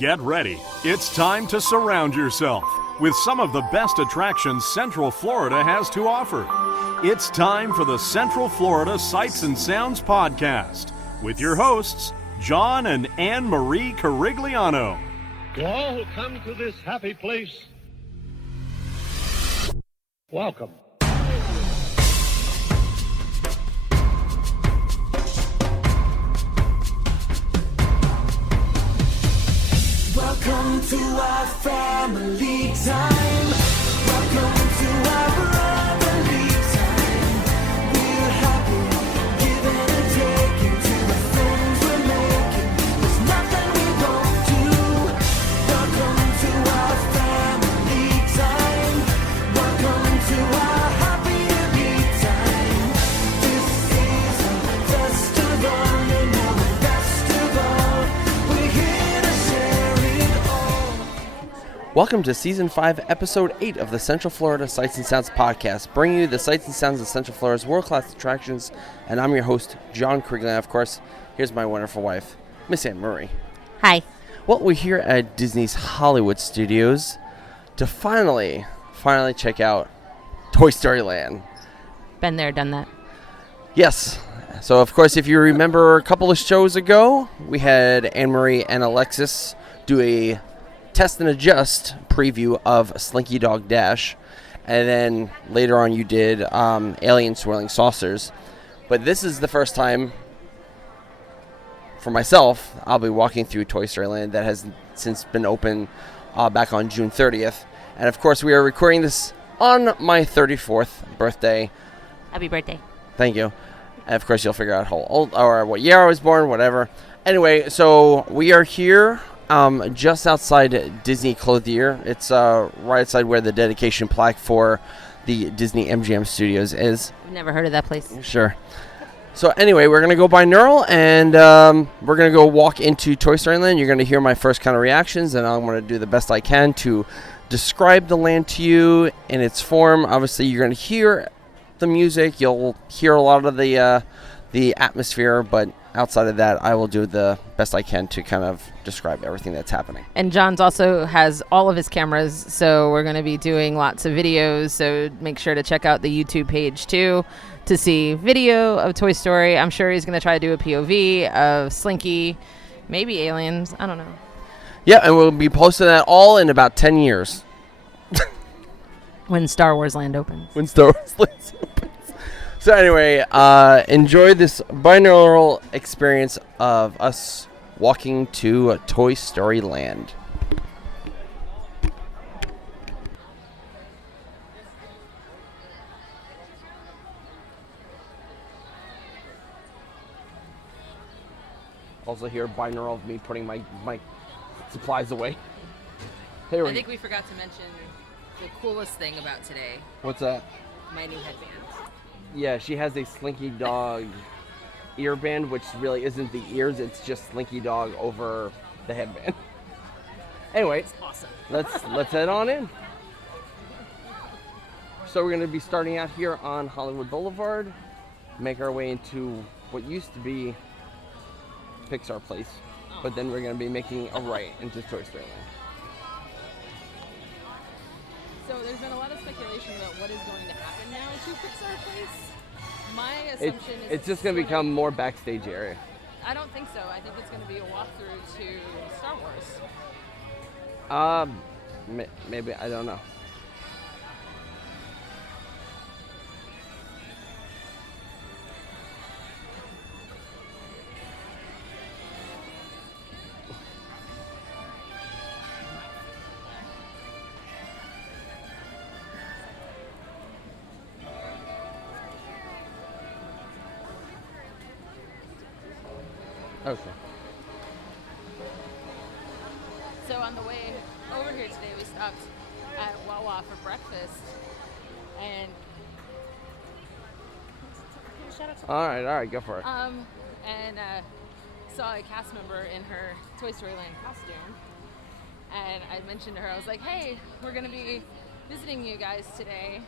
Get ready. It's time to surround yourself with some of the best attractions Central Florida has to offer. It's time for the Central Florida Sights and Sounds Podcast with your hosts, John and Anne Marie Carigliano. To all who come to this happy place, welcome. Welcome to our family time. Welcome to our brotherly time. We're happy, giving and taking to the friends we're making. There's nothing we won't do. Welcome to our family time. Welcome to our happy time. This is a festival, and now the best of all, we're here to share it all. Welcome to Season 5, Episode 8 of the Central Florida Sights and Sounds Podcast, bringing you the sights and sounds of Central Florida's world-class attractions, and I'm your host, John Carigliano. Of course, here's my wonderful wife, Miss Anne Marie. Hi. Well, we're here at Disney's Hollywood Studios to finally check out Toy Story Land. Been there, done that. Yes. So, of course, if you remember a couple of shows ago, we had Anne Marie and Alexis do a test and adjust preview of Slinky Dog Dash, and then later on you did Alien Swirling Saucers. But this is the first time for myself I'll be walking through Toy Story Land that has since been open back on June 30th. And of course we are recording this on my 34th birthday. Happy birthday. Thank you. And of course you'll figure out how old or what year I was born, whatever. Anyway, so we are here just outside Disney Clothier. It's right outside where the dedication plaque for the Disney MGM Studios is. I've never heard of that place. Sure. So anyway, we're going to go by Neural, and we're going to go walk into Toy Story Land. You're going to hear my first kind of reactions, and I'm going to do the best I can to describe the land to you in its form. Obviously, you're going to hear the music. You'll hear a lot of the atmosphere, but outside of that, I will do the best I can to kind of describe everything that's happening. And John's also has all of his cameras, so we're going to be doing lots of videos, so make sure to check out the YouTube page too to see video of Toy Story. I'm sure he's going to try to do a POV of Slinky, maybe Aliens, I don't know. Yeah, and we'll be posting that all in about 10 years. When Star Wars Land opens. When Star Wars Land opens. So anyway, enjoy this binaural experience of us walking to Toy Story Land. Also hear binaural of me putting my supplies away. Here I think we forgot to mention the coolest thing about today, What's that? my new headband. Yeah, she has a Slinky Dog earband, which really isn't the ears, it's just Slinky Dog over the headband. Anyway, It's awesome. let's head on in. So we're going to be starting out here on Hollywood Boulevard, make our way into what used to be Pixar Place, but then we're going to be making a right into Toy Story Land. So there's been a lot of speculation about what is going to happen now to Pixar Place. My assumption is It's just going to become more backstage area. I don't think so. I think it's going to be a walkthrough to Star Wars. Maybe, I don't know. Okay. So on the way over here today, we stopped at Wawa for breakfast, and shout out to All right, go for it. and saw a cast member in her Toy Story Land costume, and I mentioned to her, I was like, hey, we're gonna be visiting you guys today,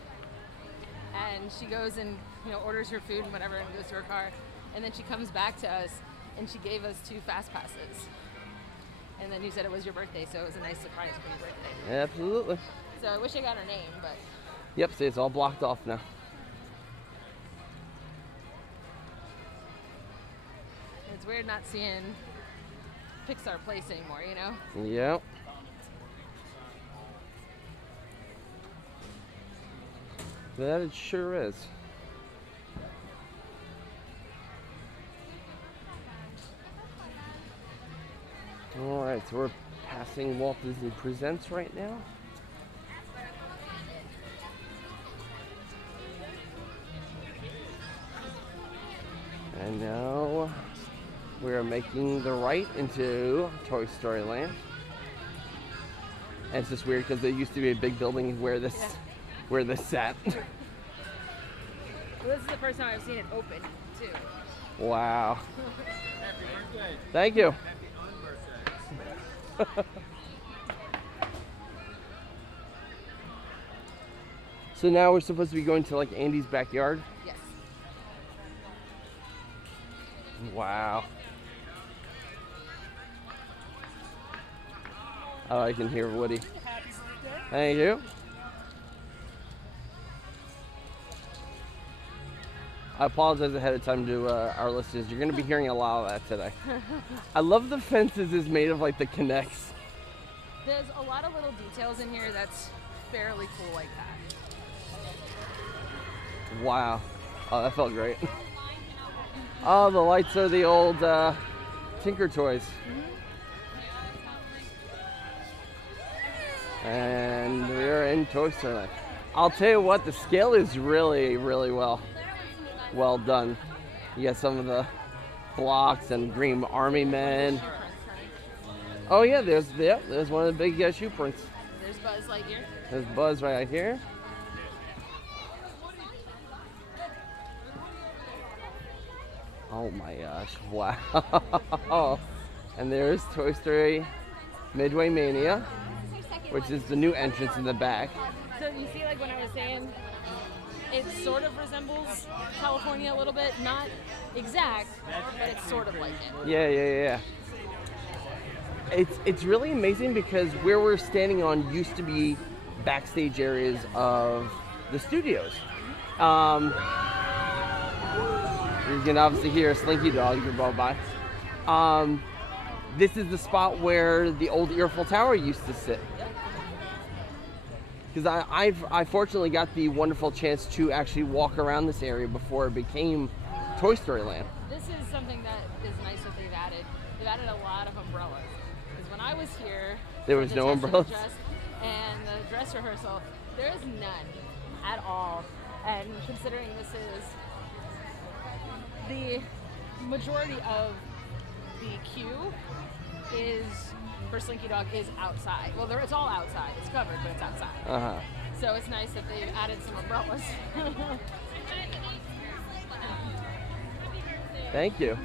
and she goes and orders her food and whatever and goes to her car, and then she comes back to us and she gave us 2 fast passes. And then you said it was your birthday, so it was a nice surprise for your birthday. Absolutely. So I wish I got her name, but Yep, see, it's all blocked off now. it's weird not seeing Pixar Place anymore, you know? Yep. That it sure is. All right, so we're passing Walt Disney Presents right now. And now we're making the right into Toy Story Land. And it's just weird because there used to be a big building where this sat. Well, this is the first time I've seen it open, too. Wow. Thank you. So now we're supposed to be going to like Andy's backyard. Yes. Wow. Oh, I can hear Woody. Thank you. I apologize ahead of time to our listeners. You're going to be hearing a lot of that today. I love the fences is made of like the Connects. There's a lot of little details in here that's fairly cool like that. Wow. Oh, that felt great. Oh, the lights are the old Tinker Toys. And we're in Toy Story Land. I'll tell you what, the scale is really, really well done. You got some of the blocks and Green Army Men. Oh yeah, there's one of the big shoe prints. There's Buzz Lightyear. There's Buzz right here. Oh my gosh, wow. And there's Toy Story Midway Mania, which is the new entrance in the back. So you see, like when I was saying, it sort of resembles California a little bit. Not exact, but it's sort of like it. Yeah. It's really amazing because where we're standing on used to be backstage areas of the studios. You can obviously hear a Slinky Dog go by. This is the spot where the old Earful Tower used to sit. Because I fortunately got the wonderful chance to actually walk around this area before it became Toy Story Land. This is something that is nice that they've added. They've added a lot of umbrellas. Because when I was here, There was for no the umbrellas? Test and the dress rehearsal, there is none at all. And considering this is the majority of the queue is for Slinky Dog is outside. Well, it's all outside. It's covered, but it's outside. So it's nice that they've added some umbrellas. Thank you.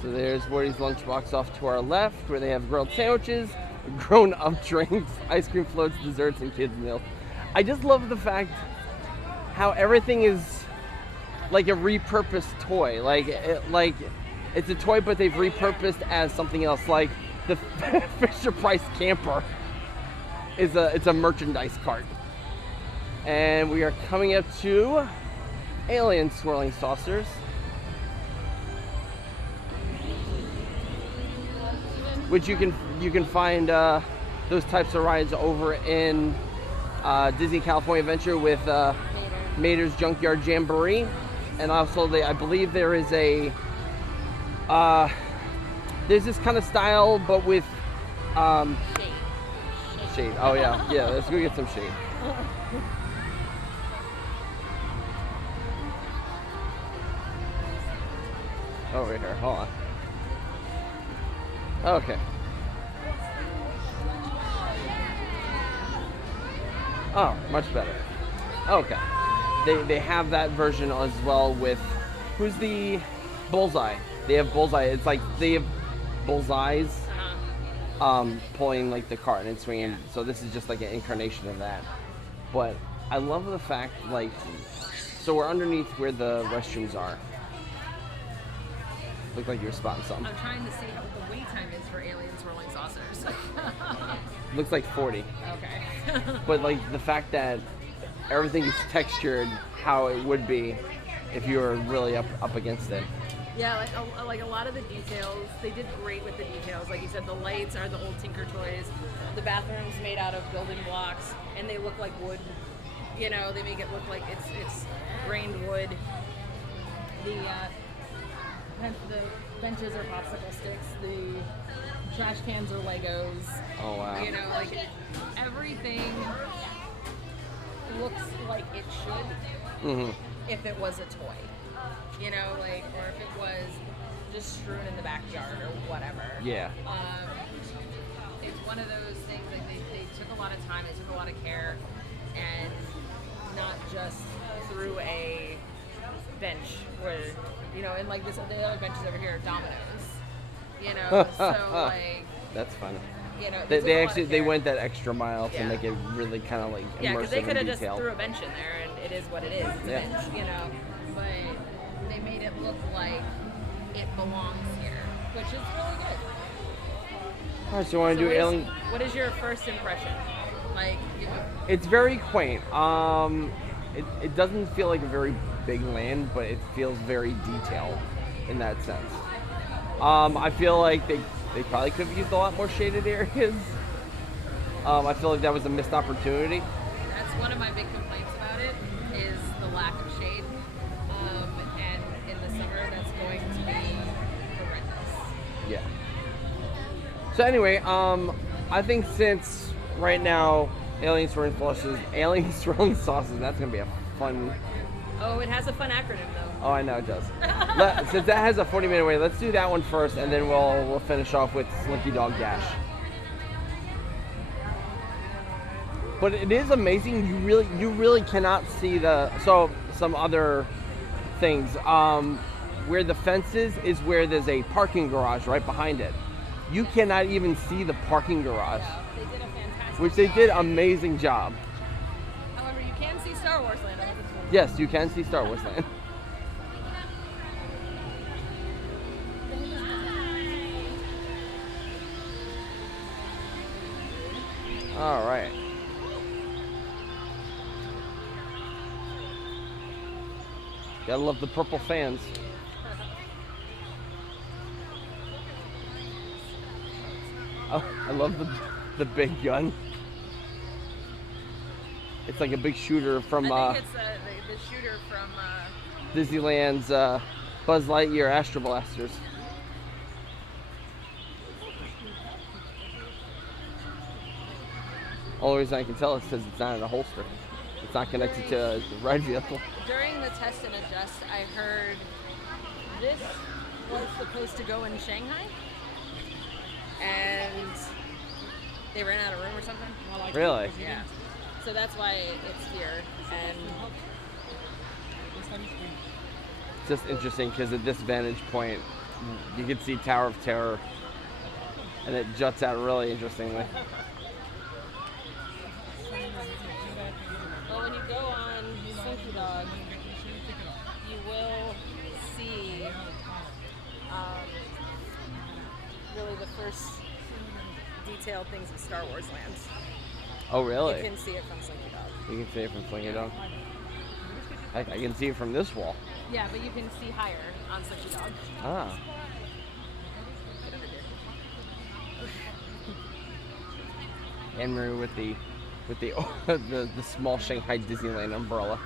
So there's Woody's Lunchbox off to our left, where they have grilled sandwiches, grown-up drinks, ice cream floats, desserts, and kids' meals. I just love the fact how everything is like a repurposed toy. Like it's a toy, but they've repurposed as something else. Like the Fisher Price camper it's a merchandise cart. And we are coming up to Alien Swirling Saucers, which you can find those types of rides over in Disney California Adventure with Mater's Junkyard Jamboree. And also I believe there is a there's this kind of style but with shade. Oh yeah, let's go get some shade. Over here, hold on. Okay. Oh, much better. Okay. They have that version as well with, who's the Bullseye? They have Bullseye. It's like they have Bullseyes pulling like the cart and it's swinging. So this is just like an incarnation of that. But I love the fact, like, so we're underneath where the restrooms are. Looked like you were spotting something. I'm trying to see what the wait time is for alien swirling saucers. Looks like 40. Okay. But like the fact that everything is textured how it would be if you were really up against it. Yeah, like a lot of the details, they did great with the details. Like you said, the lights are the old Tinker toys. The bathroom's made out of building blocks, and they look like wood. You know, they make it look like it's grained wood. The benches are popsicle sticks. The trash cans are Legos. Oh wow. You know, like everything looks like it should Mm-hmm. if it was a toy. You know, like, or if it was just strewn in the backyard or whatever. Yeah. It's one of those things, like, they took a lot of time, they took a lot of care, and not just through a bench where, you know, and like this, the other benches over here are dominoes. You know, so like, That's funny. you know, They took a lot of actually they care. went that extra mile to Yeah. make it really kind of like Yeah, because they immersive could have and just detailed. threw a bench in there, and it is what it is. It's Yeah. a bench, you know. But they made it look like it belongs here, which is really good. All right, so you want to do Alien? What is your first impression? Like, It's very quaint. It doesn't feel like a very big land, but it feels very detailed in that sense. I feel like they probably could have used a lot more shaded areas. I feel like that was a missed opportunity. that's one of my big complaints about it is the lack of shade. And in the summer, that's going to be horrendous. Yeah. So anyway, I think since right now Alien Swirling Sauces, that's gonna be a fun. Oh, it has a fun acronym though. Oh, I know it does. Since that has a 40-minute wait, let's do that one first, and then we'll finish off with Slinky Dog Dash. But it is amazing. You really cannot see some other things. Where the fence is where there's a parking garage right behind it. You cannot even see the parking garage, They did a fantastic which they job. did amazing job. However, you can see Star Wars Land on this one. Yes, you can see Star Wars Land. All right. Gotta love the purple fans. Oh, I love the big gun. It's like a big shooter from I think it's the shooter from. Disneyland's Buzz Lightyear Astro Blasters. Only reason I can tell is because it's not in a holster. It's not connected to a ride vehicle. During the test and adjust, I heard this was supposed to go in Shanghai, and they ran out of room or something. Really? Yeah. So that's why it's here. And It's just interesting because at this vantage point, you can see Tower of Terror, and it juts out really interestingly. well, when you go on Slinky Dog, you will see really the first detailed things of Star Wars Land. Oh, really? You can see it from Slinky Dog. You can see it from Slinky Dog. I can see it from this wall. Yeah, but you can see higher on Slinky Dog. Ah. Anne Marie with the small Shanghai Disneyland umbrella.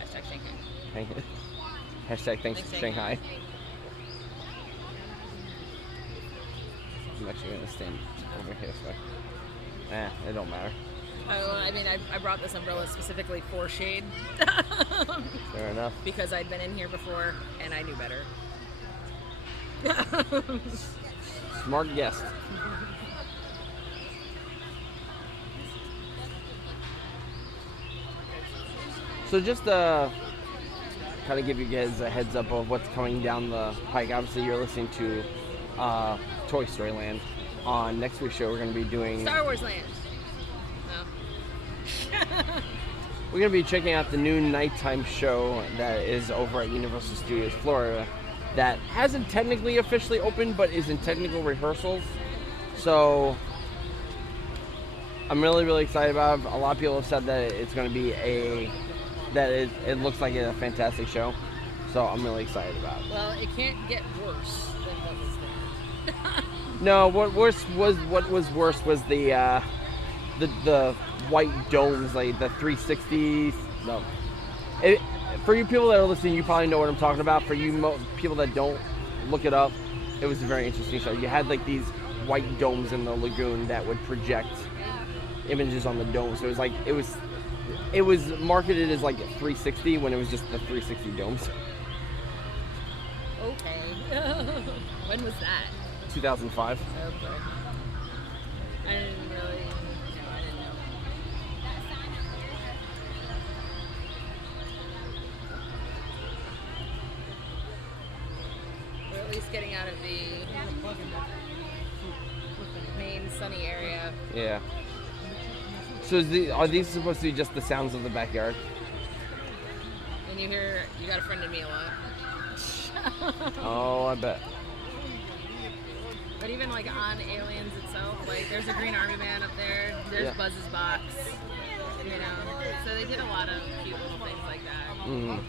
Hashtag Shanghai. Thank you. Hashtag thanks to Shanghai. I'm actually gonna stand over here, so it don't matter. Oh, I mean, I brought this umbrella specifically for shade Fair enough. because I'd been in here before and I knew better. Smart guest. So just to kind of give you guys a heads up of what's coming down the pike. Obviously, you're listening to Toy Story Land. On next week's show, we're going to be doing. Star Wars Land. No. We're going to be checking out the new nighttime show that is over at Universal Studios Florida. that hasn't technically officially opened, but is in technical rehearsals. So I'm really, really excited about it. A lot of people have said that it's going to be it looks like a fantastic show. So I'm really excited about it. Well, it can't get worse than what was there. No, what was worse was the white domes, like the 360s. No, for you people that are listening, you probably know what I'm talking about. For you people that don't, look it up. It was a very interesting show. You had like these white domes in the lagoon that would project images on the dome. So it was marketed as like 360 when it was just the 360 domes. Okay. When was that? 2005. Okay. I didn't really know. I didn't know. We're at least getting out of the main sunny area. Yeah. So are these supposed to be just the sounds of the backyard? And you hear, you got a friend in me a lot. Oh, I bet. But even like on Aliens itself, like there's a Green Army Man up there, there's Yeah. Buzz's box, you know. So they did a lot of cute little things like that. Mm.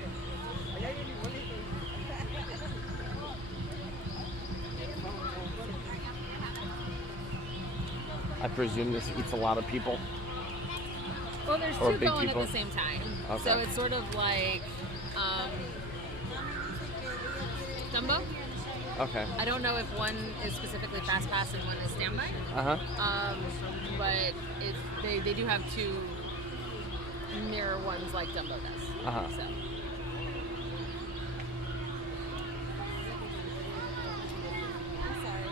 I presume this eats a lot of people. Well, there's Or two big going people. at the same time. Okay. So it's sort of like Dumbo. Okay. I don't know if one is specifically Fast Pass and one is Standby. Uh-huh. But they do have two mirror ones like Dumbo does. Uh-huh. So. I'm sorry.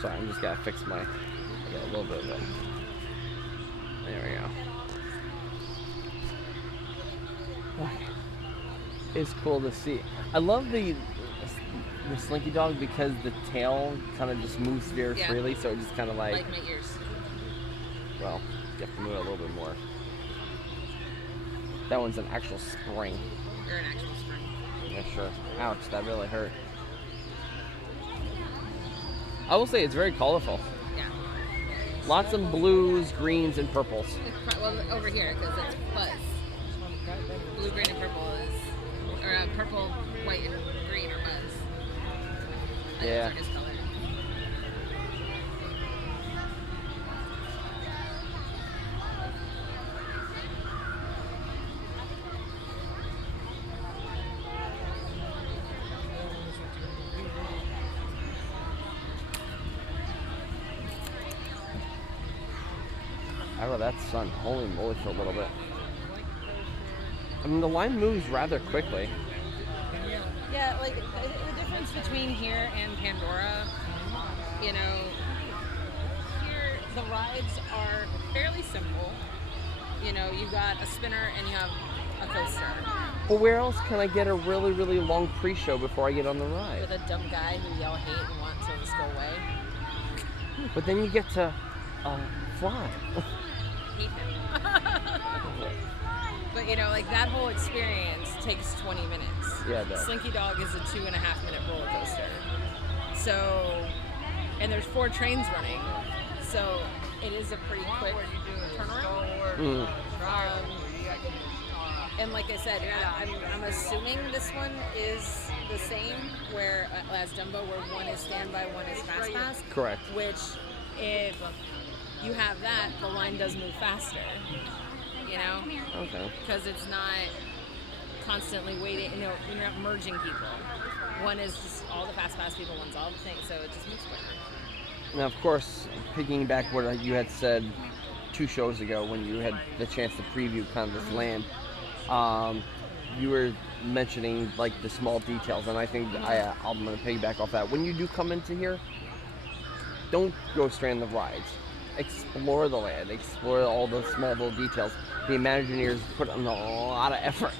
Sorry, I'm just gotta fix I got a little bit of it. There we go. It's cool to see. I love the Slinky Dog because the tail kind of just moves very Yeah. freely, so it just kind of like, Like my ears. well, you have to move it a little bit more. That one's an actual spring. You're an actual spring. Yeah, sure. Ouch, that really hurt. I will say it's very colorful. Yeah. Lots of blues, greens, and purples. Well, over here, because it's Buzz. Blue, green, and purple is, or purple, white, and green are Buzz. Yeah. Those are his colors. Out of that sun, holy moly, for a little bit. I mean, the line moves rather quickly. Yeah, like the difference between here and Pandora, you know, here the rides are fairly simple. You know, you've got a spinner and you have a coaster But where else can I get a really, really long pre-show before I get on the ride? with a dumb guy who yell hate and want to just go away. But then you get to fly. Hate him. But you know, like that whole experience takes 20 minutes. Yeah, it does. Slinky Dog is a 2.5-minute roller coaster. So, and there's 4 trains running. So it is a pretty quick turnaround. Mm. And like I said, I'm assuming this one is the same where as Dumbo, where one is standby, one is fast pass. Correct. Which, if you have that, the line does move faster. You know, Okay. because it's not constantly waiting. You know, you're not merging people. One is just all the fast pass people, one's all the things, so it just moves quicker. Now, of course, piggyback what you had said 2 shows ago when you had the chance to preview kind of this land, you were mentioning like the small details, and I think I'm going to piggyback off that. When you do come into here, don't go straight on the rides. Explore the land. Explore all the small little details. The Imagineers put in a lot of effort.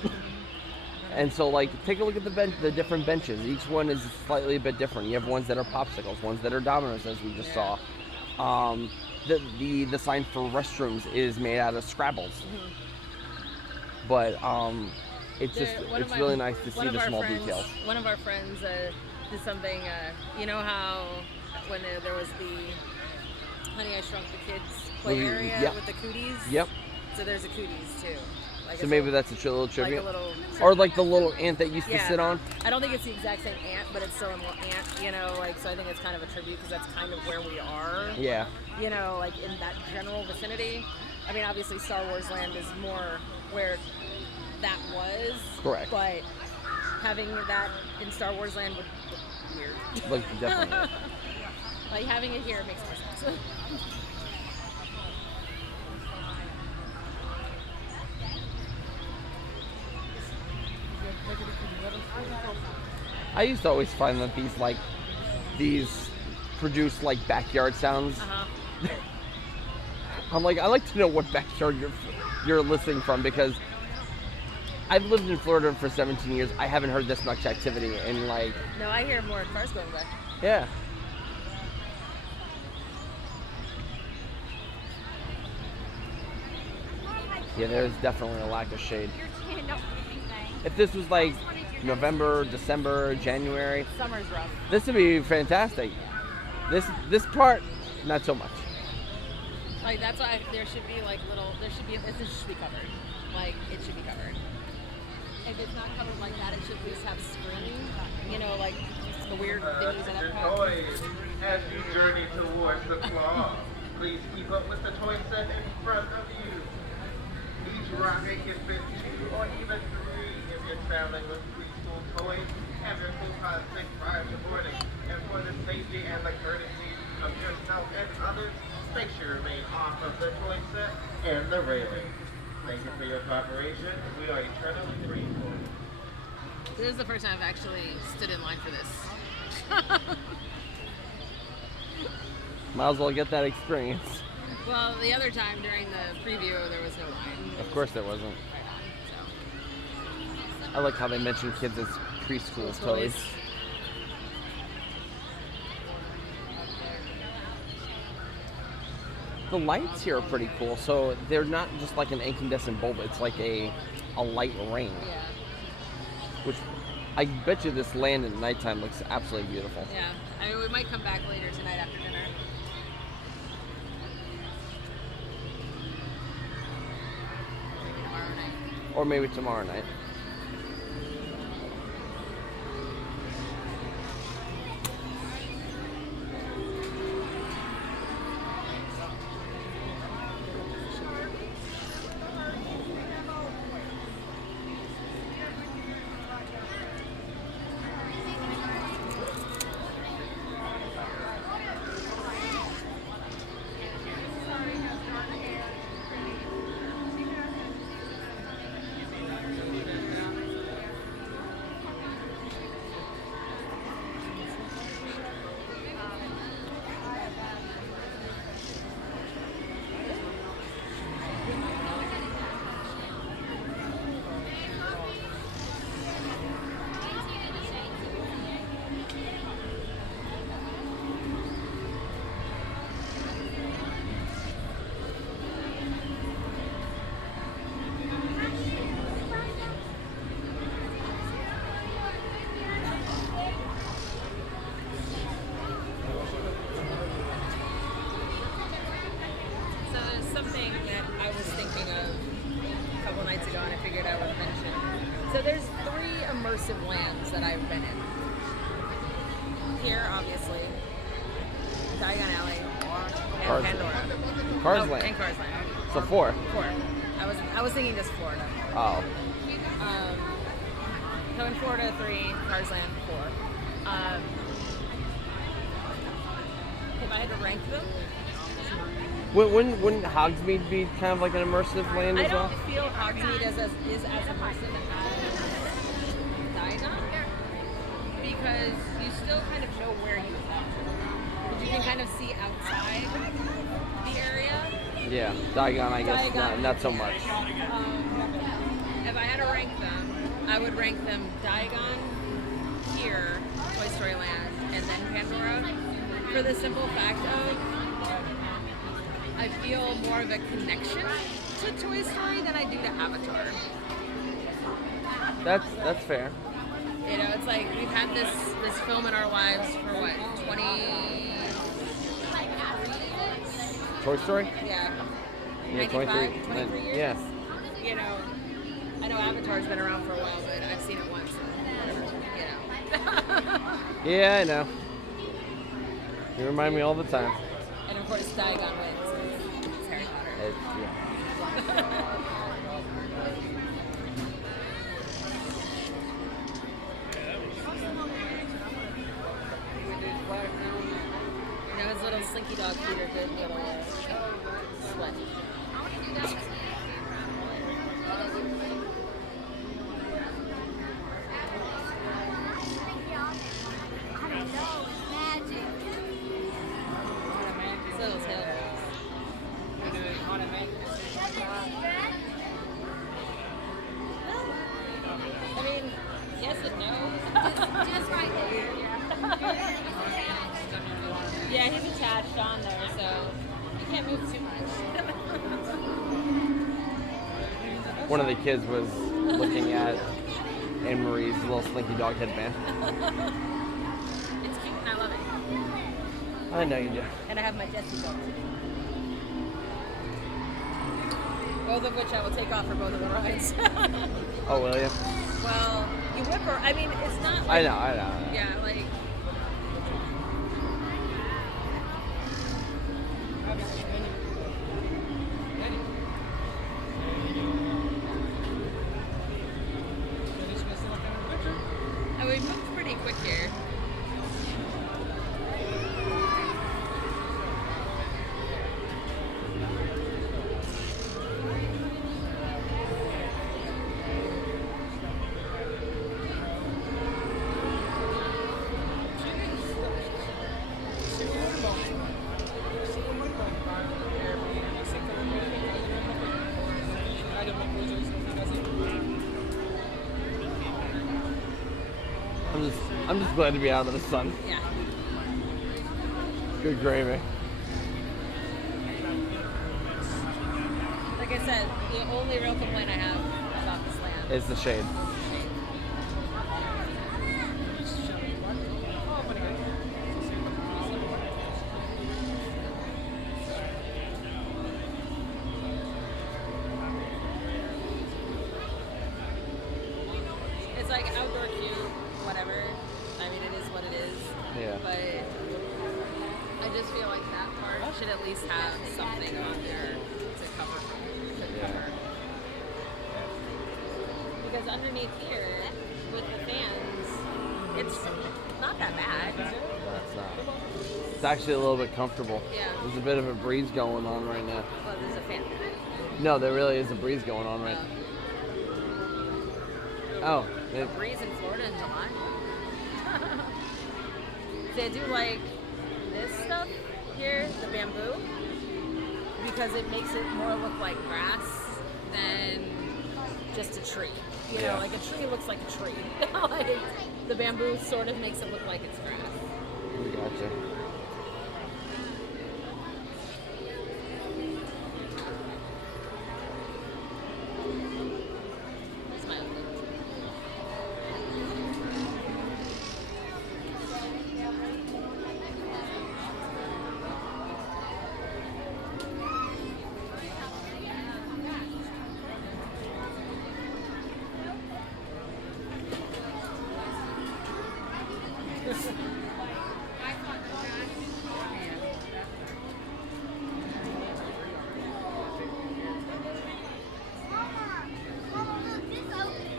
And so, like, take a look at the different benches. Each one is slightly a bit different. You have ones that are popsicles, ones that are dominoes, as we just saw. The sign for restrooms is made out of Scrabbles. but it's just One of it's my- really nice to see one of the our small friends- details. One of our friends did something. You know how when there was the Honey I Shrunk the Kids play Movie- area yep. with the cooties? Yep. So there's a cooties too. Like So a maybe little- that's a little tribute, Like a little or like the little ant that used to Yeah. sit on. I don't think it's the exact same ant, but it's still an ant, you know, like, so I think it's kind of a tribute because that's kind of where we are, Yeah. you know, like in that general vicinity. I mean, obviously Star Wars Land is more where that was. Correct. But having that in Star Wars Land would look weird. Like definitely. Like having it here makes more sense. I used to always find that these produce like backyard sounds. Uh-huh. I'm like, I like to know what backyard you're listening from, because I've lived in Florida for 17 years. I haven't heard this much activity in like, No, I hear more cars going by. yeah. Yeah, there's definitely a lack of shade. If this was like November, December, January, Summer's rough. this would be fantastic. This part, not so much. Like that's why there should be like little. This should be covered. Like it should be covered. If it's not covered like that, it should at least have screening. You know, like the weird thingies that Your have. toys as you journey towards the claw. Please keep up with the toy set in front of you. Each rocket can fit 2 or even 3 if you're traveling with preschool toys. Have your coupons think prior to boarding. And for the safety and the courtesy of yourself and others, make sure you remain off of the toy set and the railing. Thank you for your cooperation. We are eternally grateful. This is the first time I've actually stood in line for this. Might as well get that experience. Well, the other time during the preview, there was no line. Of course there wasn't. Right on, I like how they mention kids as preschool so. toys. The lights here are pretty cool. So they're not just like an incandescent bulb. It's like a light ring, Yeah. which I bet you this land at nighttime looks absolutely beautiful. Yeah. I mean, we might come back later tonight after dinner. Maybe tomorrow night. Or maybe tomorrow night. So there's something that I was thinking of a couple nights ago and I figured I would mention. So there's 3 immersive lands that I've been in. Here, obviously, Diagon Alley, and Cars Pandora. Cars Oh, Land. And Cars Land. So 4. 4. I was thinking just Florida. Oh. So in Florida, 3, Cars Land, 4. If I had to rank them, Wouldn't Hogsmeade be kind of like an immersive land I as well? don't feel Hogsmeade is as immersive as Diagon because you still kind of know where you are. But you can kind of see outside the area. Yeah, Diagon, I guess, Diagon. not so much. If I had to rank them, I would rank them Diagon, here, Toy Story Land, and then Pandora. For the simple fact of I feel more of a connection to Toy Story than I do to Avatar. That's fair. You know, it's like we've had this film in our lives for what, 20? Toy Story? Yeah. Yeah, 93 years? Yeah. You know, I know Avatar's been around for a while, but I've seen it once. You know. Yeah, I know. You remind me all the time. And of course, Diagon wins. It's Harry Potter. Yeah. You know, his little slinky dog feet are good little sweat. His little tail. I mean, yes and no. Just right there. Yeah, he's attached on there, so you can't move too much. One of the kids was looking at Anne Marie's little slinky dog headband. It's cute and I love it. I know you do. And I have my Jessie dog. Both of which I will take off for both of the rides. Oh, will you? Well, you whip her. I mean, it's not I like... know. Yeah, like... And we moved pretty quick here. I'm just glad to be out of the sun. Yeah. Good gravy. Like I said, the only real complaint I have about this land It's the shade. It's like outdoor cute, whatever. I mean, it is what it is. Yeah. But I just feel like that part should at least have something on there to cover. Because underneath here, with the fans, it's not that bad. That's not. It's actually a little bit comfortable. Yeah. There's a bit of a breeze going on right now. Well, there's a fan. No, there really is a breeze going on right now. Oh. A breeze in Florida in July. They do like this stuff here, the bamboo, because it makes it more look like grass than just a tree. You know, like a tree looks like a tree. Like the bamboo sort of makes it look like it's grass. Gotcha. That's my opinion.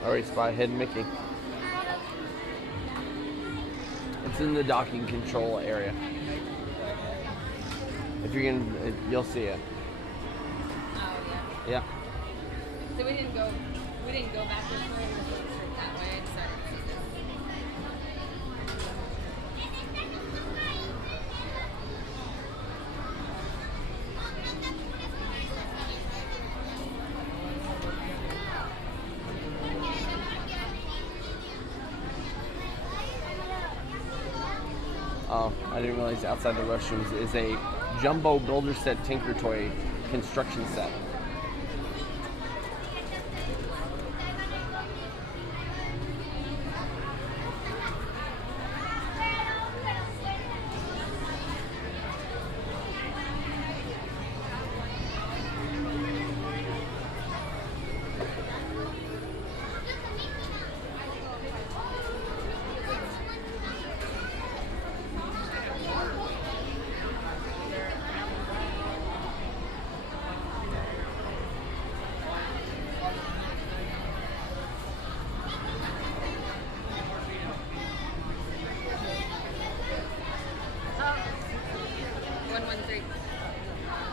Already spot hidden Mickey. It's in the docking control area. If you're gonna, you'll see it. Oh yeah. Yeah. So we didn't go back this way. We went straight that way. So I didn't see this. Oh, I didn't realize outside the restrooms is a jumbo builder set Tinker Toy construction set.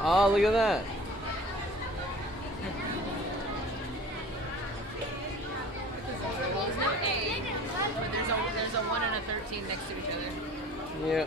Oh, look at that. There's no A, but there's a 1 and a 13 next to each other. Yeah.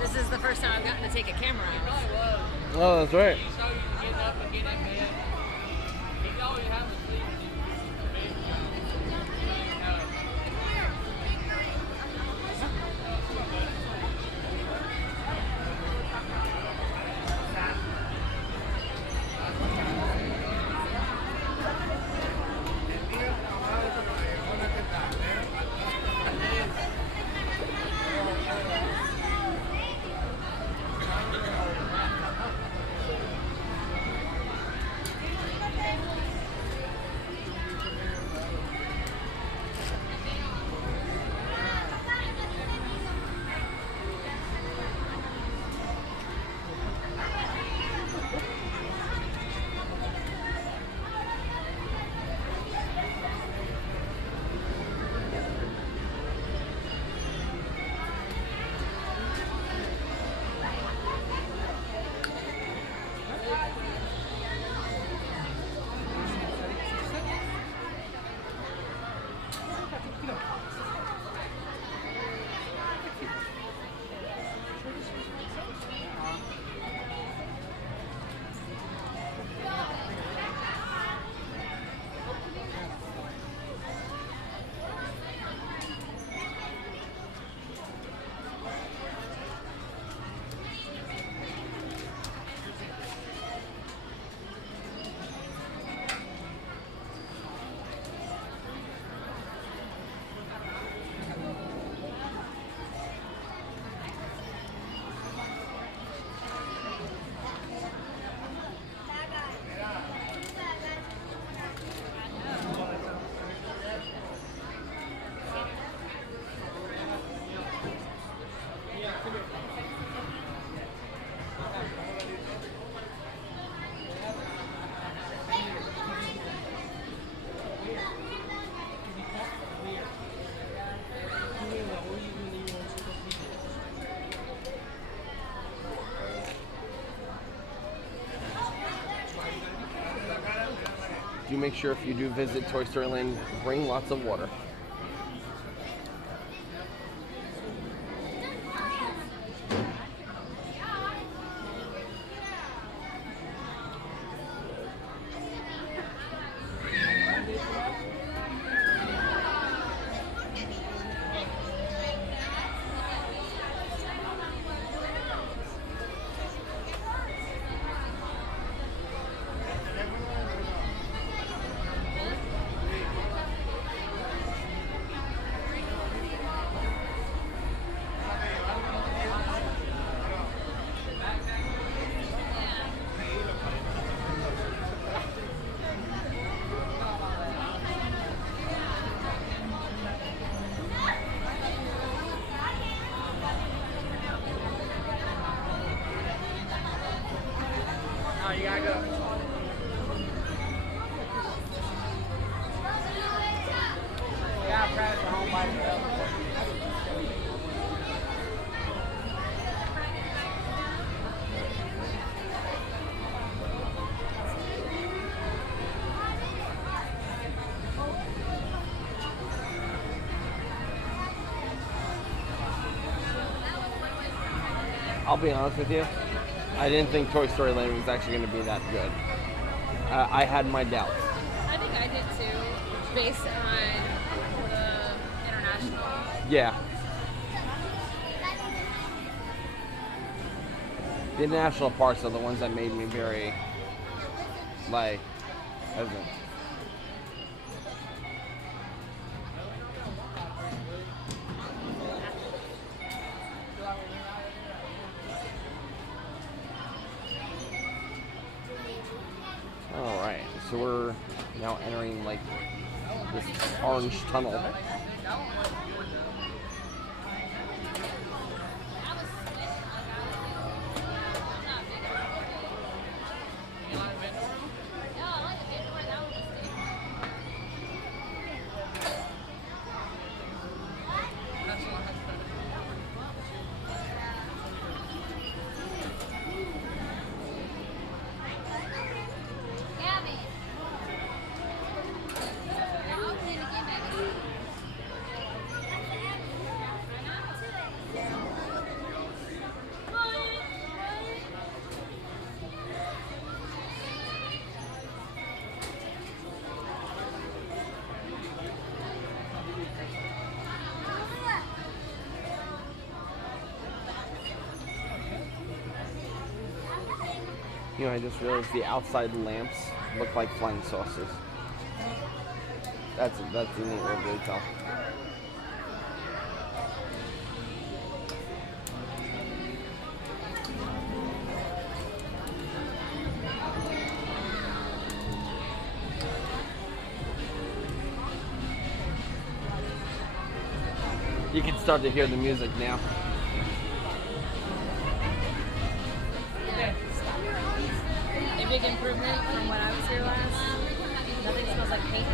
This is the first time I've gotten to take a camera out. Oh, that's right. Do make sure if you do visit Toy Story Land, bring lots of water. I'll be honest with you. I didn't think Toy Story Land was actually going to be that good. I had my doubts. I think I did too, based on the international. Yeah. The national parks are the ones that made me very, like, hesitant. Alright, so we're now entering, like, this orange tunnel. You know, I just realized the outside lamps look like flying saucers. That's a neat way to tell. You can start to hear the music now. A big improvement from when I was here last. Nothing smells like paint.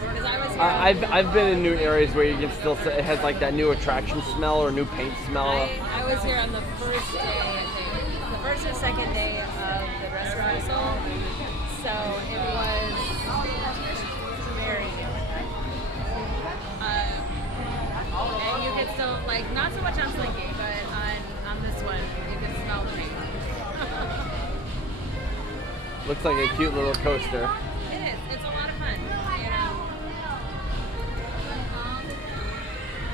Because I was here. I've been in new areas where you can still it has like that new attraction smell or new paint smell. I was here on the first day, I think. The first or second day of the dress rehearsal. So it was very new. And you could still, like, not so much on Slinky, but on this one, you can smell the paint. Looks like a cute little coaster. It is. It's a lot of fun. You know.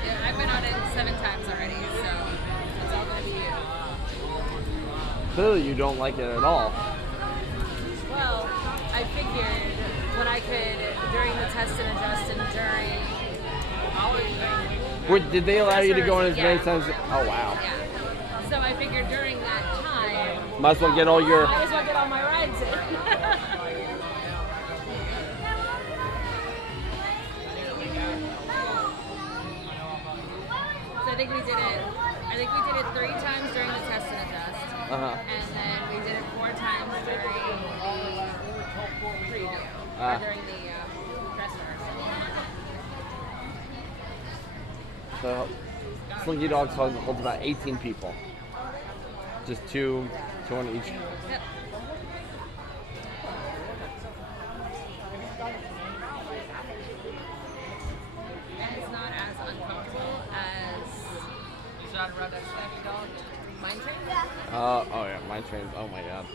Yeah, I've been on it 7 times already, so it's all gonna be you. Clearly you don't like it at all. Well, I figured when I could, during the test and adjust and during. Did they allow you to go in as many Yeah. times? Oh wow. Yeah. So I figured during that time, Might as well get all your. I just want to get all my rides in. So I think we did it 3 times during the test and adjust. And then we did it 4 times during the preview. Or during the dress rehearsal. So, Slinky Dogs holds about 18 people. Just two on each. Yep. And it's not as uncomfortable as Mine Train. Oh yeah, Mine Train. Oh my god.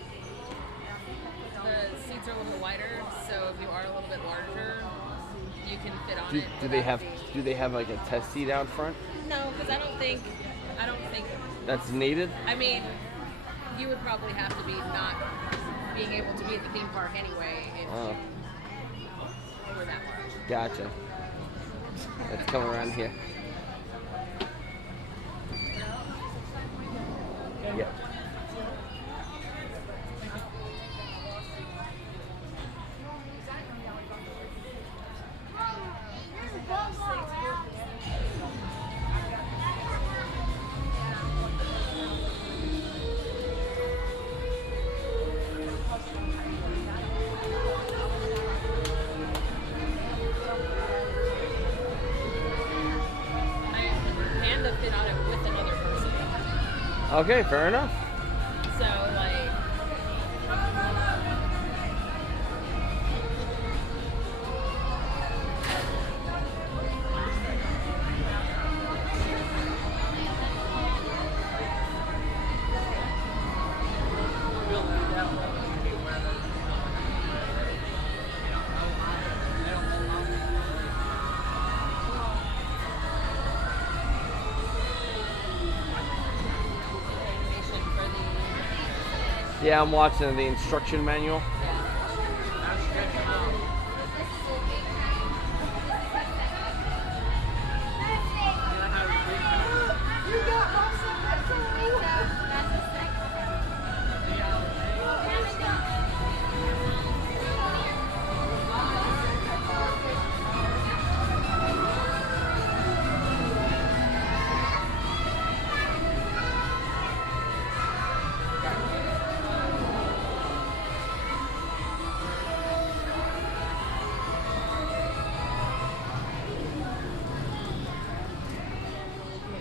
The seats are a little wider, so if you are a little bit larger, you can fit on it. Do they have like a test seat out front? No, because I don't think. That's needed? I mean, you would probably have to be not being able to be at the theme park anyway if you were that large. Gotcha. Let's come around here. Yeah. Okay, fair enough. So like, animation for the Yeah, I'm watching the instruction manual.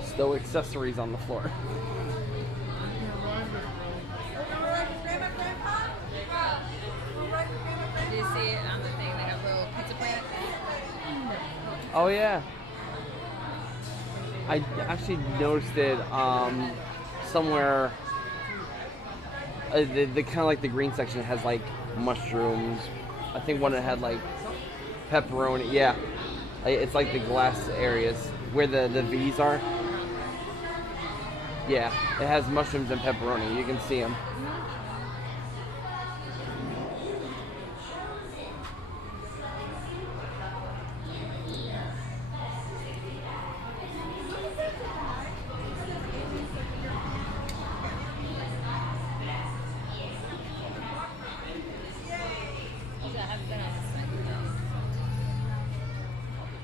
Still accessories on the floor. Do you see it on the thing? They have little pizza planet. Oh yeah. I actually noticed it somewhere. The kind of like the green section has like mushrooms. I think one that had like pepperoni. Yeah, it's like the glass areas where the V's are. Yeah, it has mushrooms and pepperoni. You can see them. I haven't been on this side.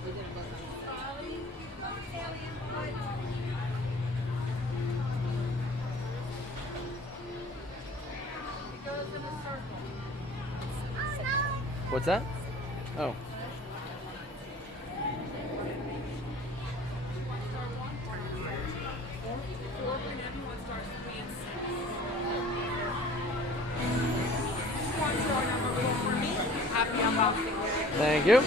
We didn't look on this side. What's that? Oh. Thank you.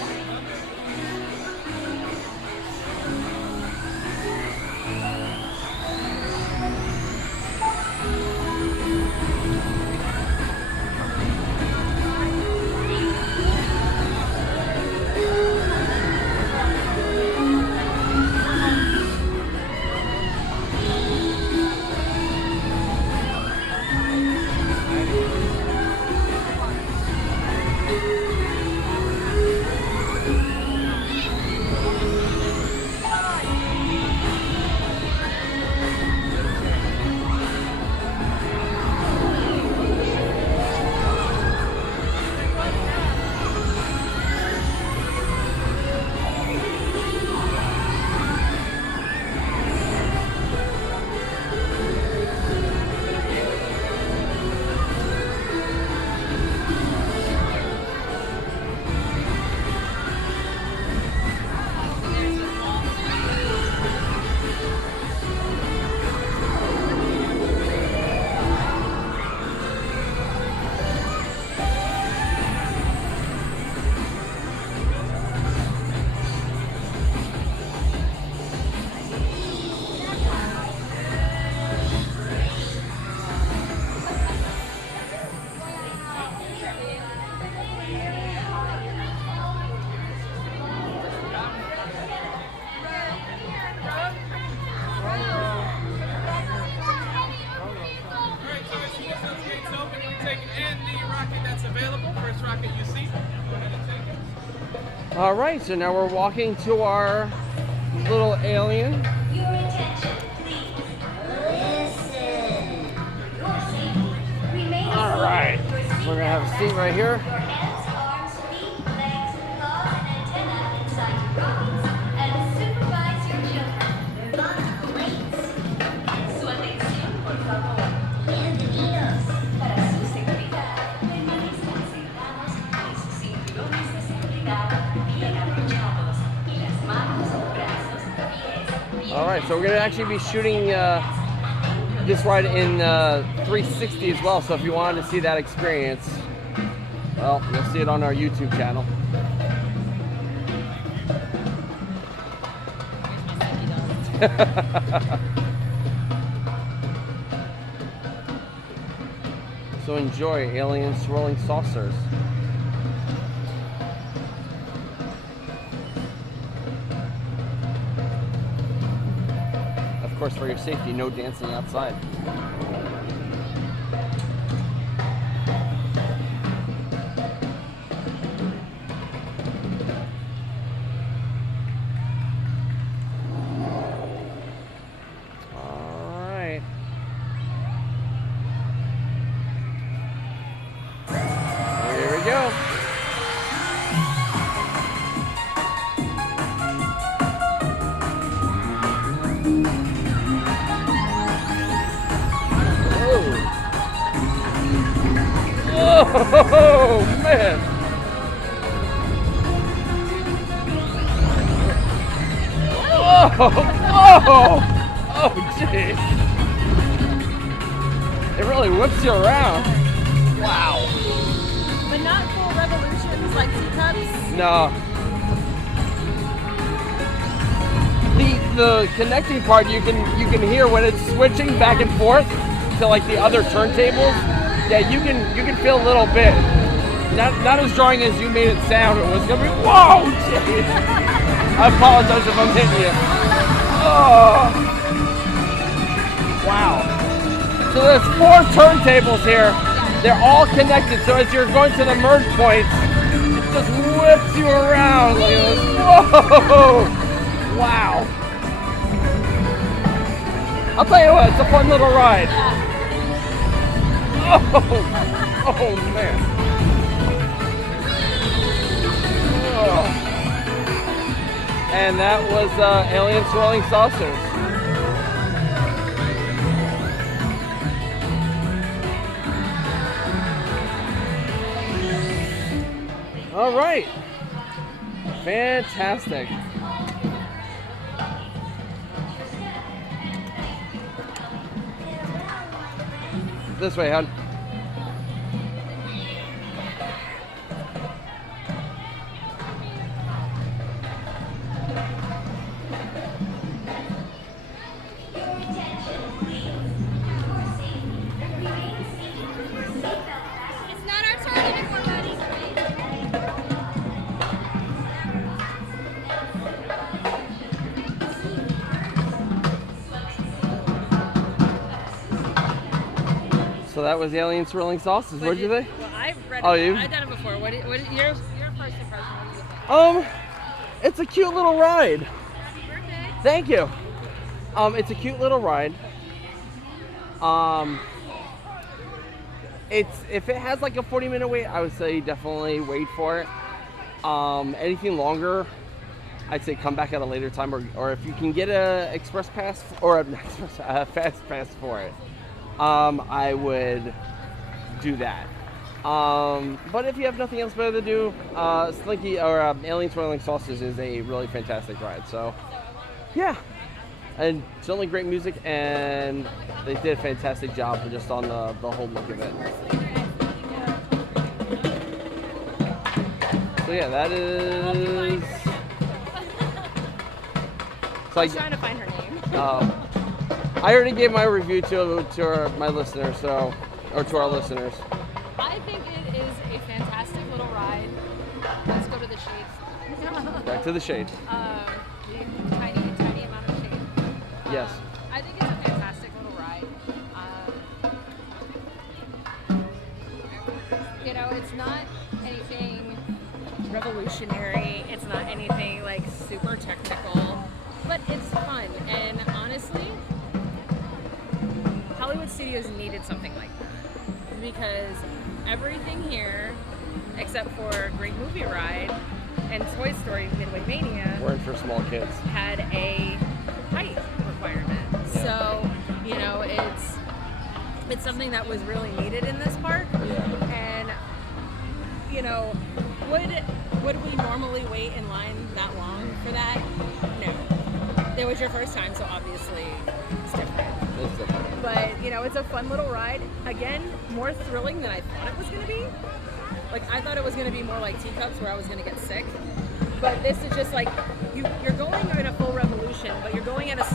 All right, so now we're walking to our little alien. Your attention, please. Listen. Your seat. Remain All right, we're gonna have a seat right here. Your hands, arms, feet, legs, claws, and antennae inside your bodies. And supervise your children. Plates. Su atención, por favor. Bienvenidos. Para su seguridad, permanezcan sentados en sus cinturones de seguridad bien abrochados. Y las manos, brazos, pies. All right, so we're gonna actually be shooting this ride in 360 as well. So if you wanted to see that experience, well, you'll see it on our YouTube channel. So enjoy Alien Swirling Saucers. Of course, for your safety, no dancing outside. Oh man! Whoa! Whoa! Oh jeez! It really whips you around. Wow! But not full revolutions like teacups. No. The connecting part you can hear when it's switching back and forth to like the other turntables. Yeah, you can feel a little bit. Not as jarring as you made it sound. It was gonna be whoa, jeez. I apologize if I'm hitting you. Oh, wow. So there's 4 turntables here. They're all connected. So as you're going to the merge points, it just whips you around. Look at this. Whoa! Wow. I'll tell you what, it's a fun little ride. Oh man. Oh. And that was Alien Swirling Saucers. All right. Fantastic. This way, hon. It's not our turn anymore, buddy. So that was Alien Swirling Saucers. What'd you think? Well, I've read Oh, it. you? I've done it before. What your first impression? What do you think? It's a cute little ride. Happy birthday. Thank you. It's a cute little ride. If it has like a 40-minute wait, I would say definitely wait for it. Anything longer, I'd say come back at a later time, or if you can get a express pass or a fast pass for it, I would do that. But if you have nothing else better to do, Slinky or Alien Swirling Saucers is a really fantastic ride. So, yeah, and certainly great music, and they did a fantastic job just on the whole look of it. So yeah, that is. So I was trying to find her name. I already gave my review to my listeners, or to our listeners. I think it is a fantastic little ride. Let's go to the shades. Back to the shade. The tiny amount of shade. Yes. I think it's a fantastic little ride. It's not anything revolutionary. It's not anything like super technical, but it's fun. And honestly, Hollywood Studios needed something like that, because everything here, except for Great Movie Ride and Toy Story Midway Mania, We're in for small kids. had a height requirement. Yeah. So, it's something that was really needed in this park. Yeah. And, would we normally wait in line that long for that? No. It was your first time, so obviously it's different. But, you know, it's a fun little ride. Again, more thrilling than I thought it was going to be. Like, I thought it was going to be more like teacups where I was going to get sick. But this is just like, you're going at a full revolution, but you're going at a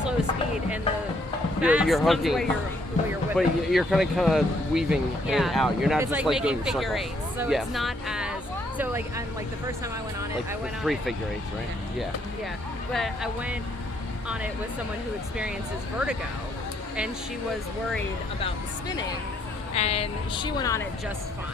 slow speed, and the fast You're comes hooking. where you're with But it. you're kind of weaving in and out. You're not it's just like doing making figure circles. eights. So Yeah. it's not as, so like, I'm like, the first time I went on it, Like I went the on three it. figure eights, right? Yeah. Yeah, but I went on it with someone who experiences vertigo, and she was worried about the spinning, and she went on it just fine.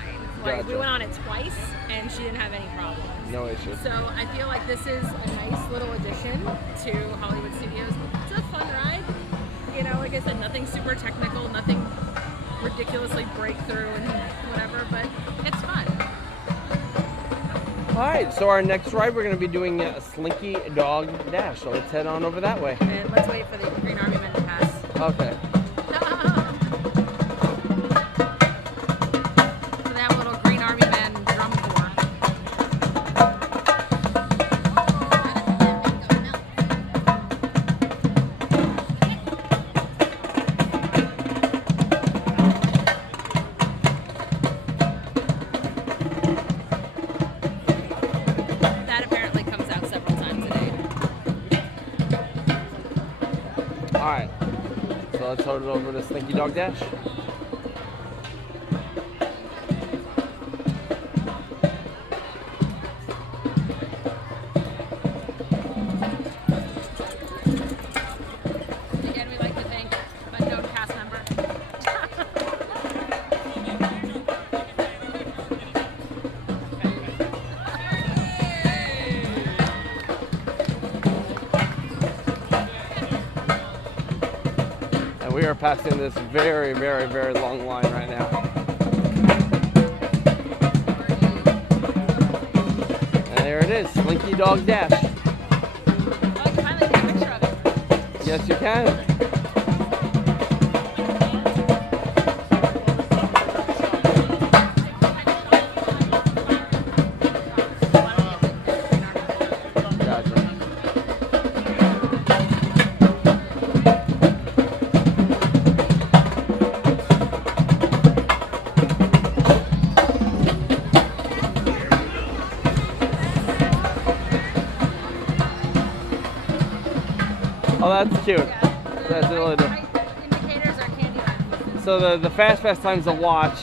Like, we Gotcha. went on it twice, and she didn't have any problems. No issue. So I feel like this is a nice little addition to Hollywood Studios. It's a fun ride. You know, like I said, nothing super technical, nothing ridiculously breakthrough and whatever, but it's fun. All right, so our next ride, we're going to be doing a Slinky Dog Dash. So let's head on over that way. And let's wait for the Green Army Men to pass. Okay. So they have a little Green Army Men drum corps. That apparently comes out several times a day. All right. So let's head over to Slinky Dog Dash. Again, we'd like to thank unknown cast member. And we are passing this very, very, very long line right now. And there it is, Slinky Dog Dash. Oh, you can finally take a picture of it. Yes, you can. Gotcha. Oh, that's cute. That's really cool. Indicators are candy. So the fast time's the watch.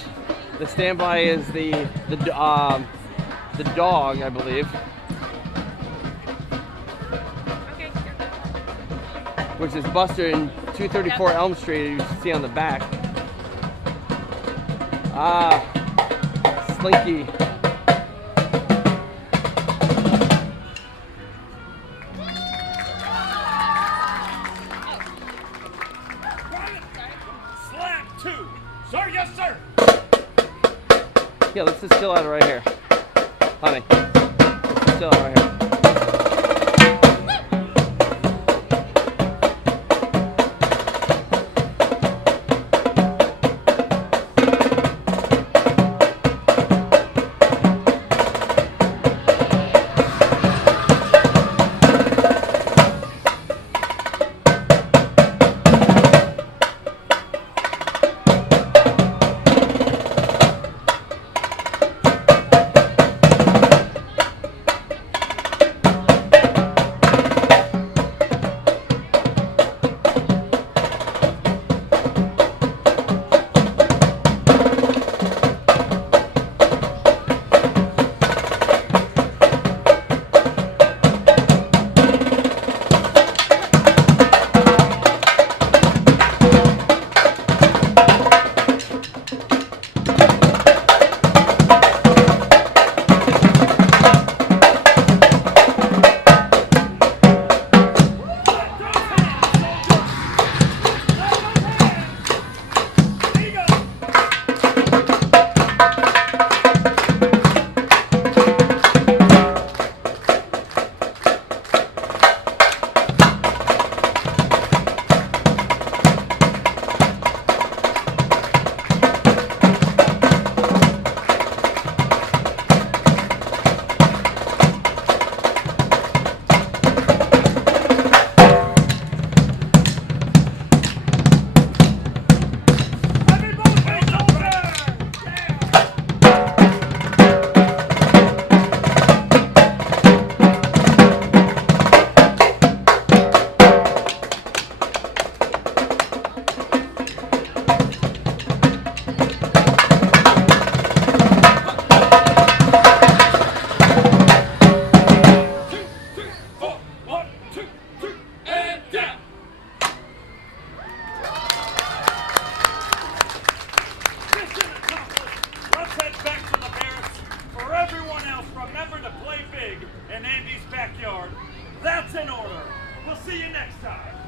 The standby is the dog, I believe, Okay. which is Buster in 234 Elm Street. You can see on the back. Ah, Slinky. Slap two. Sir, yes, sir. Yeah, let's just chill out right here, honey. Let's just chill out right here.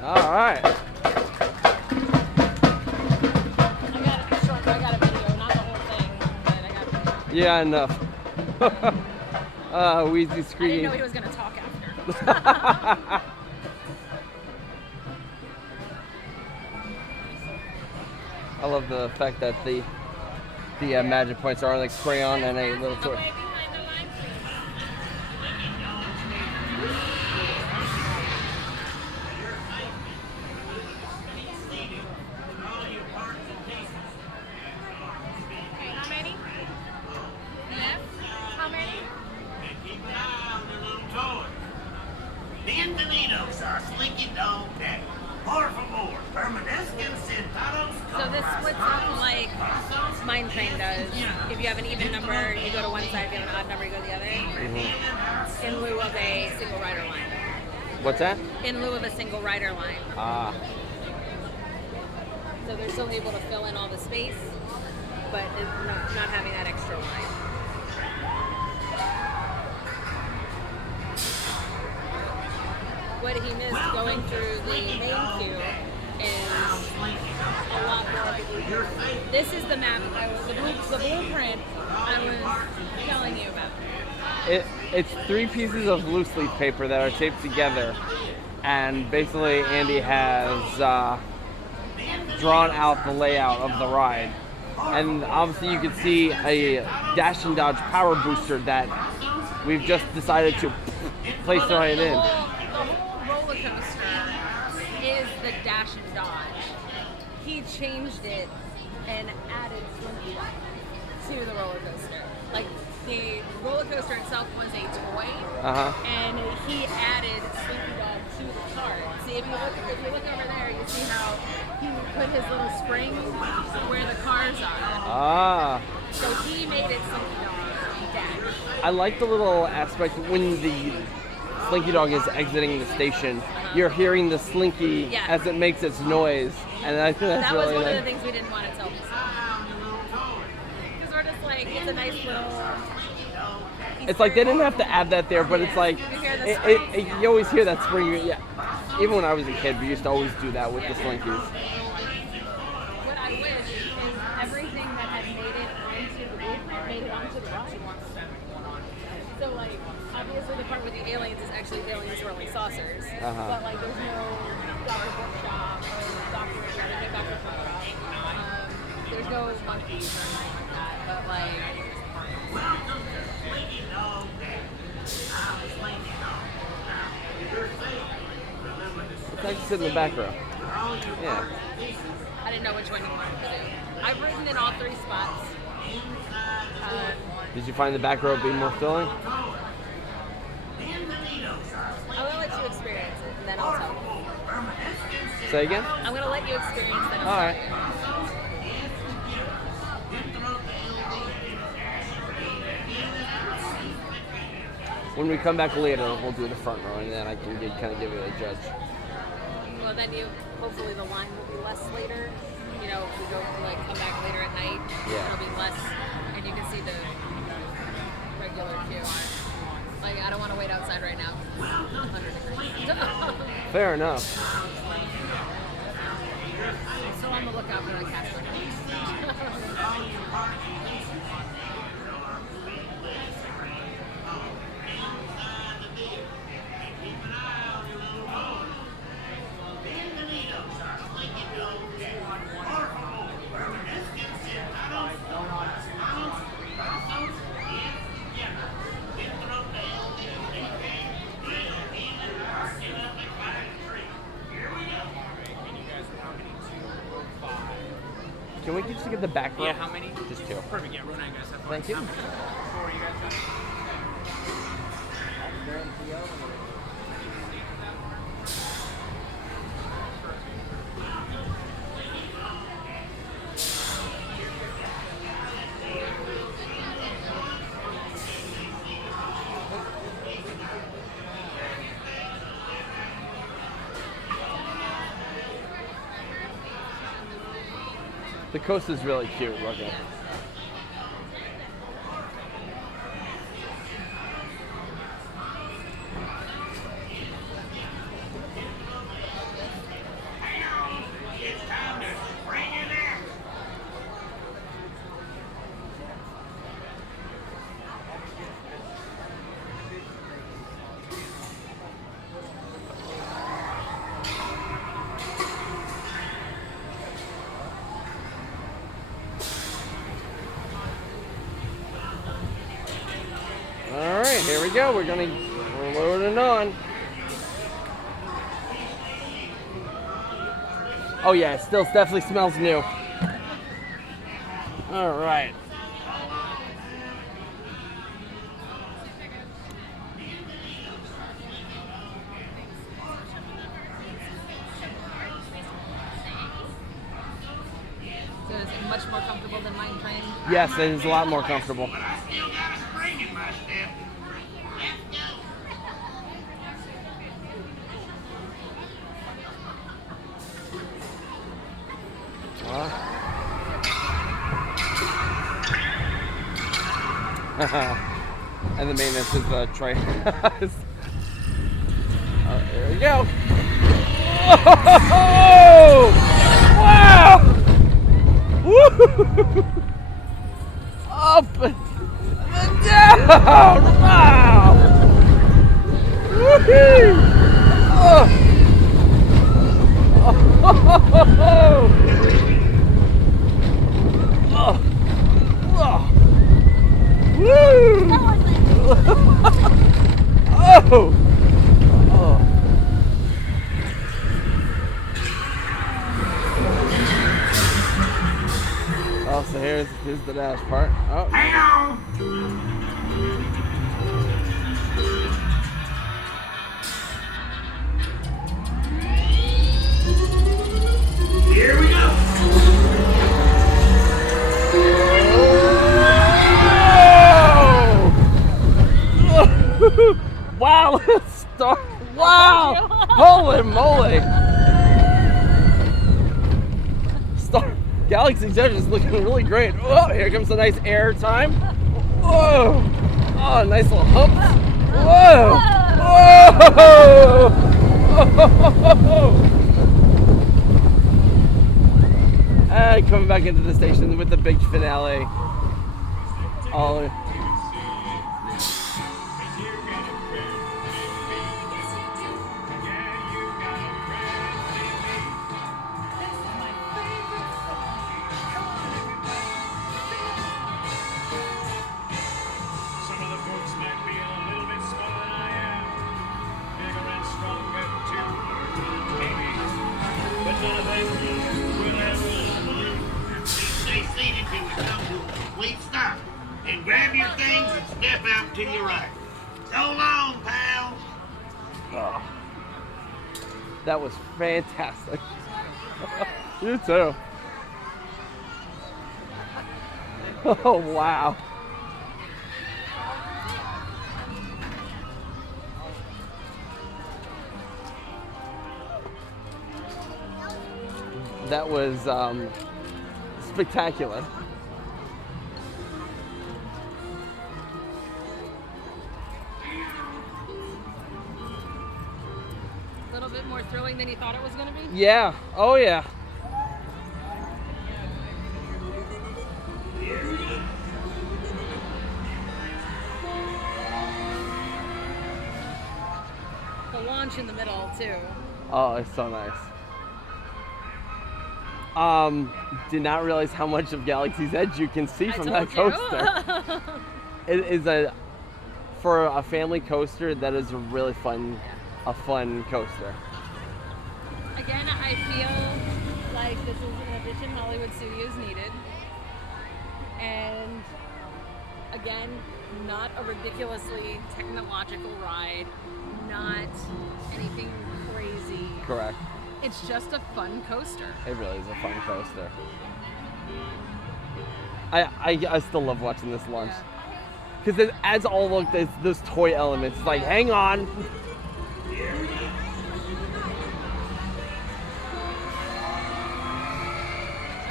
All right. I got a video, not the whole thing, but I got a video. Yeah, enough. Wheezy I didn't screaming. know he was going to talk after. I love the fact that the magic points are like crayon and a little toy. How many? Left? How many? Keep an eye on the little toy. Bienvenidos a Slinky Dog Day. Por favor, permanezcan sentados. So this splits up like Mine Train does. If you have an even number, you go to one side. If you have an odd number, you go to the other. In lieu of a single rider line. What's that? In lieu of a single rider line. Ah. So they're still able to fill in all the space, but it's not having that extra line. What he missed going through the main queue is a lot more. This is the map, the blueprint I was telling you about. It's 3 pieces of loose leaf paper that are taped together, and basically Andy has drawn out the layout of the ride. And obviously you can see a Dash and Dodge power booster that we've just decided to place right in. The whole roller coaster is the Dash and Dodge. He changed it and added Slinky Dog to the roller coaster. Like the roller coaster itself was a toy, and he added Slinky Dog to the cart. See, if you look over there, you see how he put his little springs where the cars are. Ah. So he made it Slinky Dog Dash. I like the little aspect when the Slinky Dog is exiting the station. You're hearing the Slinky Yeah. as it makes its noise, and I think that's That was really one of nice. the things we didn't want to tell people. Because we're just like, it's a nice little... It's like they didn't have to add that there, but it's like You hear the spring. you always hear that spring. Yeah, even when I was a kid, we used to always do that with the Slinkies. What I wish is everything that had made it onto the blueprint made it onto the ride. So like, obviously the part with the aliens is actually aliens rolling saucers. But like, there's no Dr. Bookshop or Dr. There's no monkeys or anything like that. But like, It's like to sit in the back row. Yeah. I didn't know which one you wanted to do. I've ridden in all 3 spots. Did you find the back row being more filling? I will let you experience it, and then I'll tell you. Say again? I'm going to let you experience it. All right. When we come back later, we'll do the front row, and then I can kind of give you a judge. Well, then hopefully the line will be less later. You know, if we go like come back later at night, Yeah. it'll be less, and you can see the regular queue. Like, I don't want to wait outside right now. It's 100 degrees. Fair enough. So on the lookout for the cast members. Can we just get the back row? Yeah, how many? Just 2. Perfect. Yeah, row 9 guys have fun. Thank you. Four, you guys have The coast is really cute. Look at it. here we go. We're loading on. Oh yeah, it still definitely smells new. All right. So is it much more comfortable than Mine Train? Yes, it is a lot more comfortable. But I still got a spring in my step. Let's go. And the maintenance is the tray. There we go. Oh! Wow! Woo! Up and down! Wow! Woo-hoo! Oh! Oh! Oh! Woo! Oh! Oh! Oh, so here's the dash part. Oh. Hang on. Here we go. Oh! Wow! Wow! Holy moly! Galaxy's Edge is looking really great. Oh, here comes a nice air time. Whoa! Oh, nice little hump. Whoa! Whoa! And coming back into the station with the big finale. All. Some of the folks might be a little bit smaller than I am. Bigger and stronger too. Maybe. But none of them will ever love you. Stay seated till we come to a complete stop. And grab your things and step out to your right. So long, pal. Oh, that was fantastic. You too. Oh, wow. That was spectacular. A little bit more thrilling than you thought it was going to be? Yeah. Oh, yeah. The launch in the middle, too. Oh, it's so nice. Did not realize how much of Galaxy's Edge you can see from that coaster. It is for a family coaster, that is a really fun coaster. Again, I feel like this is an addition Hollywood Studios needed. And again, not a ridiculously technological ride, not anything crazy. Correct. It's just a fun coaster. It really is a fun coaster. I still love watching this launch. Because it adds all of those toy elements. It's like, hang on.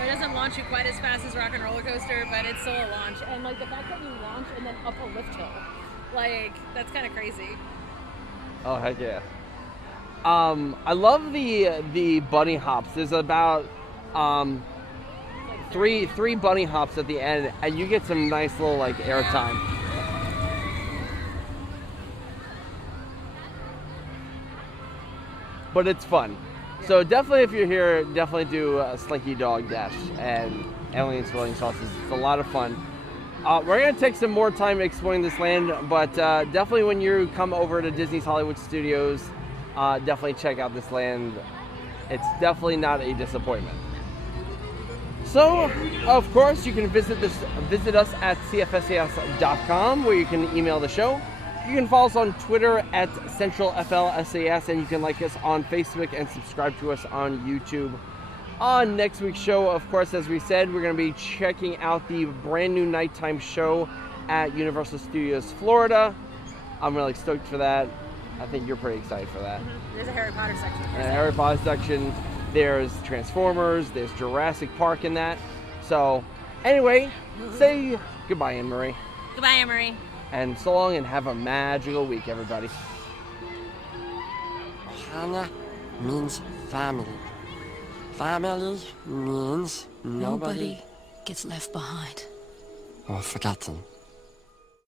It doesn't launch you quite as fast as Rock and Roller Coaster, but it's still a launch. And like the fact that you launch and then up a lift hill, like that's kind of crazy. Oh, heck yeah. I love the bunny hops. There's about three bunny hops at the end, and you get some nice little like air time. But it's fun. So definitely, if you're here, definitely do Slinky Dog Dash and Alien Swirling Saucers. It's a lot of fun. We're going to take some more time exploring this land, but definitely when you come over to Disney's Hollywood Studios, definitely check out this land. It's definitely not a disappointment. So, of course, you can visit us at cfsas.com, where you can email the show. You can follow us on Twitter at CentralFLSAS, and you can like us on Facebook and subscribe to us on YouTube. On next week's show, of course, as we said, we're going to be checking out the brand new nighttime show at Universal Studios Florida. I'm really stoked for that. I think you're pretty excited for that. There's a Harry Potter section. And a Harry Potter section. There's Transformers. There's Jurassic Park in that. So, anyway, say goodbye, Anne-Marie. Goodbye, Anne-Marie. And so long, and have a magical week, everybody. Ohana means family. Family means nobody gets left behind. or forgotten.